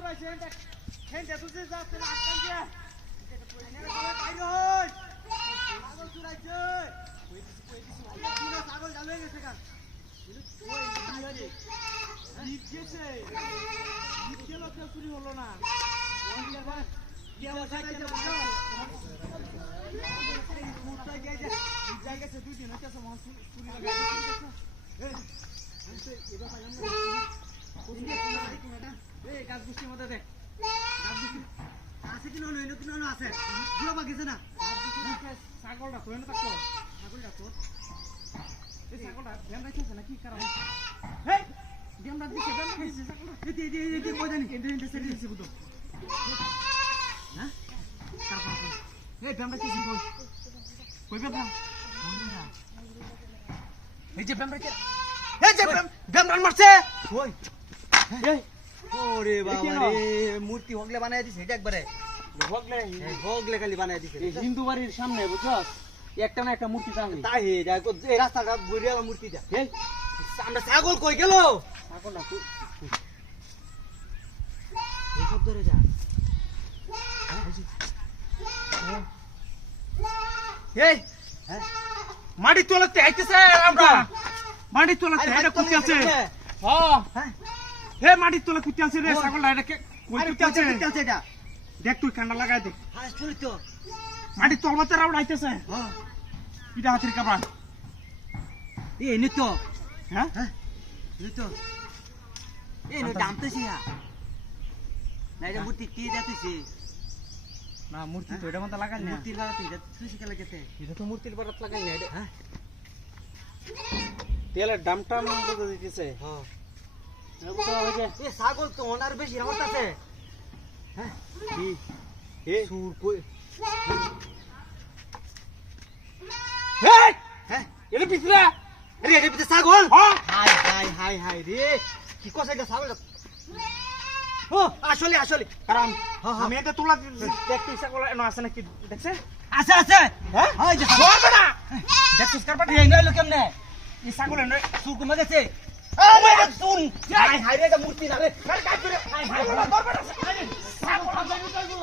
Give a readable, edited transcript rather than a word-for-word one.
চুরাইছে হেন্ডে তুই যাচ্ছে না আটকান কে এটা কই না সবাই বাইরে হই ছাগল চুরাইছে কই দিছি না ছাগল ডালে গেছে কান কিন্তু কই দিয়ারে জিত গেছে জিত গেল কেউ চুরি হলো না ওইটা ভাই কি অবস্থা আছে বলো মুরতা গেছে জায়গাতে দুই দিন হচ্ছে মন চুরি লাগাইছে এই এবার পাইলাম না এই গাছ গুছির মধ্যে দে গাছ গুছি আছে কি না নইনো কি না আছে পুরো বাগিছে না গাছ গুছি ছাগলটা কই না থাকতো ছাগলটা তো এই ছাগলটা ব্যাম রাখছে না কি কারণ এই ব্যাম রাখছে ছাগলটা এই কই জানি এন্ড সেট দিছে বুঝো হ্যাঁ তারপর এই ব্যাম রাখছে কই ব্যাম এই যে ব্যাম রাখছে এই যে ব্যাম রান মারছে কই ওরে বাবা রে মূর্তি হগলে বানায় দিছে এটা একবারে হগলে খালি বানায় দিছে এই হিন্দু বাড়ির সামনে বুঝছস একটা না একটা মূর্তি টাঙাই তাই এই রাস্তাটা বুড়িয়া মূর্তিটা এই আমরা ছাগল কই গেল ছাগল না এই সব ধরে যা এই হ্যাঁ মাটি তোলাতে আইতেছে আমরা মাটি তোলাতে এটা কুতি আছে হ্যাঁ হে মাটি তোলা কুতি আছে রে ছাগল এটা কে কই কুতি আছে এটা দেখ তুই কান্ডা লাগাই দে হ্যাঁ চুরি তো মাটি তোলবাতে রাউড আইতেছে হ্যাঁ এটা হাতির কাপড় এই নিতো হ্যাঁ নিতো এই নো দামতেছি না এটা মূর্তি কি যাতেছি না মূর্তি তো এটা মত লাগাই না মূর্তি লাগাতে এটা খুশি খেলা যেতে এটা তো মূর্তির বারাত লাগাই না হ্যাঁ তেলের দামটা মন তো দিতেছে হ্যাঁ এগুলো ওই যে এ ছাগল তো ওনার বেশি রামত আছে হ্যাঁ কি এ সুর কই এই হ্যাঁ এটা পিছলা রে রে পিতে ছাগল হ্যাঁ হাই হাই রে কি কইছে এটা ছাগল ও আসলে আসলে কারণ হ্যাঁ, হ্যাঁ। আমি এটা তোলা দেখতে ইচ্ছা করলে এনো আছে নাকি দেখছে আছে আছে হ্যাঁ হাই যে ধরবে না দেখছিস কারবাটি এই নইলো কেমনে এই ছাগল এনে সুর কমে গেছে ও মাই গড শুন হাই হাই রে এটা মূর্তি না রে কাট করে হাই হাই ধরবে না ছাগল ছাগল